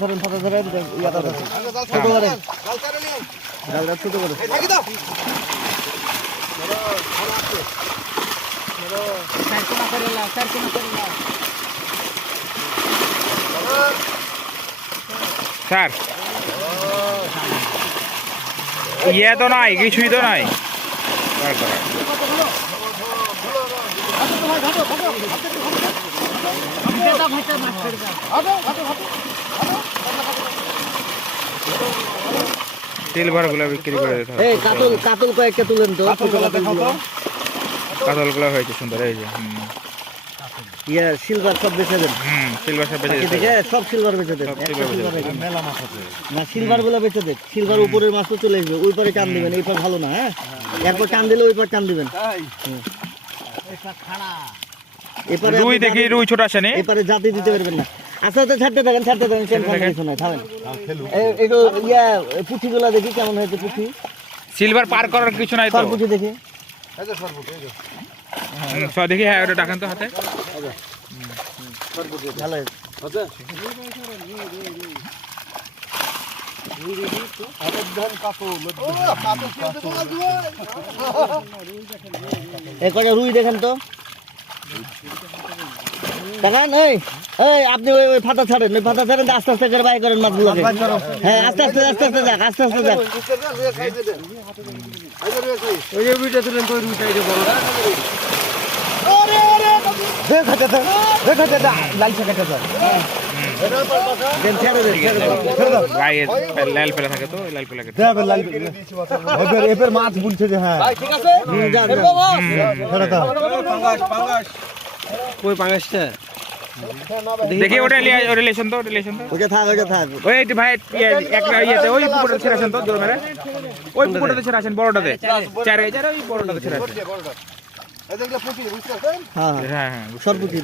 ধরেন ফাটা ধরেন ছোট করে জালটা ছোট করে স্যার ইয়ে তো নাই, কিছুই তো নাই। সিলভার গুলো বিক্রি করে দিতে হবে। কাতল কয়েকটা তুলেন তো। কাতল গুলো হয়েছে সুন্দর, এই যে সিলভার সব বেচে দেন। সিলভার সব বেচে দিতে দেখে সব সিলভার বেচে দেন। না সিলভার গুলো বেচে দেন। সিলভার উপরের মাছ তো চলে আসবে, ওই পারে টান দিবেন, এই পার ভালো না। হ্যাঁ, এরপর টান দিলে ওই পার টান দিবেন। রুই দেখি, রুই ছোট আসে নি, এপারে জাতি দিতে পারবেন না। আস্তে আস্তে ছাড়তে থাকেন, কিছু নয়, থামেন। পুঁথি গুলা দেখি কেমন হয়েছে পুঁথি। সিলভার পার করার কিছু নাই তো। পুঁথি দেখি দেখি, হ্যাঁ ওটা ডাকেন তো হাতে। ভালো কটা রুই দেখেন তো, দেখেন। এই আপনি ওই ফাতা ছাড়েন, ওই ফাতা ছাড়েন, আস্তে আস্তে করে বাই করেন মাছগুলো। হ্যাঁ, আস্তে আস্তে আস্তে আস্তে যাক, আস্তে আস্তে যাক। ওই যে রুইটা তুলেন তো, ওই রুইটা এই যে বড় মাছ বলছে যে হ্যাঁ ওই পাঙ্গাসটা দেখি, ওটা রিলেশন তো, ওটা থাক, ওটা থাক। ওই ভাই একটা ইয়েতে ওই পুকুরটা ছেড়ে আসেন তো, জোর মেরে ওই পুকুরটাতে ছেড়ে আসেন, বড়টাতে চার ওই বড়টাতে ছেড়ে আসেন। হ্যাঁ হ্যাঁ, সর্বতি